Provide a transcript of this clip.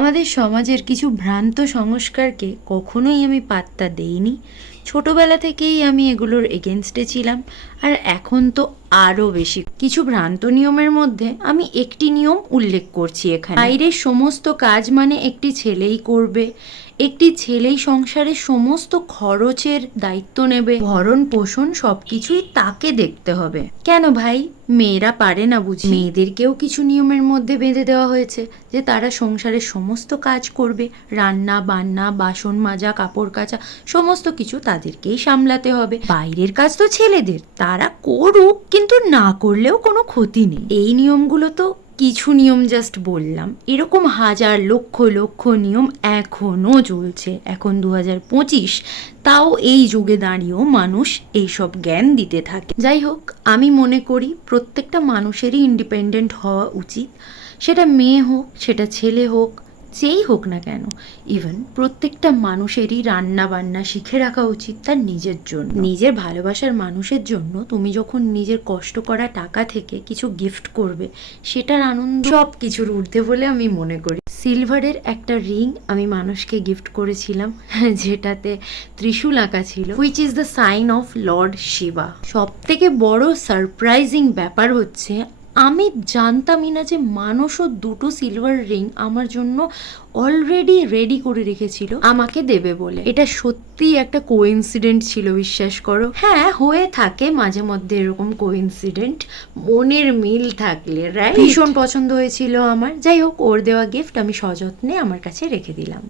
আমাদের সমাজের কিছু ভ্রান্ত সংস্কারকে কখনোই আমি পাত্তা দেইনি। ছোটবেলা থেকেই আমি এগুলোর এগেনস্টে ছিলাম। আর এখন তো আরও বেশি। কিছু ভ্রান্ত নিয়মের মধ্যে আমি একটি নিয়ম উল্লেখ করছি এখানে। বাইরের সমস্ত কাজ মানে একটি ছেলেই করবে। একটি ছেলেই সংসারের সমস্ত খরচের দায়িত্ব নেবে। ভরণ পোষণ সবকিছুই তাকে দেখতে হবে। কেন ভাই? মেয়েরা পারে না বুঝি। মেয়েদেরকেও কিছু নিয়মের মধ্যে বেঁধে দেওয়া হয়েছে যে তারা সংসারের সমস্ত কাজ করবে। রান্না, বান্না, বাসন মাজা, কাপড় কাচা, সমস্ত কিছু তাদেরকেই সামলাতে হবে। বাইরের কাজ তো ছেলেদের, তারা করুক কিন্তু না করলেও কোনো ক্ষতি নেই। এই নিয়মগুলো তো কিছু নিয়ম জাস্ট বললাম। এরকম হাজার লক্ষ লক্ষ নিয়ম এখনও চলছে। এখন দু পঁচিশ, তাও এই যুগে দাঁড়িয়েও মানুষ এইসব জ্ঞান দিতে থাকে। যাই হোক, আমি মনে করি প্রত্যেকটা মানুষেরই ইন্ডিপেন্ডেন্ট হওয়া উচিত। সেটা মেয়ে হোক, সেটা ছেলে হোক যেই হোক না কেন ইভেন প্রত্যেকটা মানুষেরই রান্না বান্না শিখে রাখা উচিত তার নিজের জন্য। নিজের ভালোবাসার মানুষের জন্য তুমি যখন নিজের কষ্ট করা টাকা থেকে কিছু গিফট করবে, সেটার আনন্দ সব কিছুর ঊর্ধ্বে বলে আমি মনে করি। সিলভারের একটা রিং আমি মানুষকে গিফট করেছিলাম, যেটাতে ত্রিশূল আঁকা ছিল which is the sign of Lord Shiva সব থেকে বড় সারপ্রাইজিং ব্যাপার হচ্ছে আমি জানতামই না যে মানুষও দুটো সিলভার রিং আমার জন্য অলরেডি রেডি করে রেখেছিল। আমাকে দেবে বলে। এটা সত্যিই একটা কোইন্সিডেন্ট ছিল, বিশ্বাস করো। হ্যাঁ হয়ে থাকে মাঝে মধ্যে এরকম কোইন্সিডেন্ট মনের মিল থাকলে রাইট ভীষণ পছন্দ হয়েছিল আমার। যাই হোক, ওর দেওয়া গিফট আমি সযত্নে আমার কাছে রেখে দিলাম।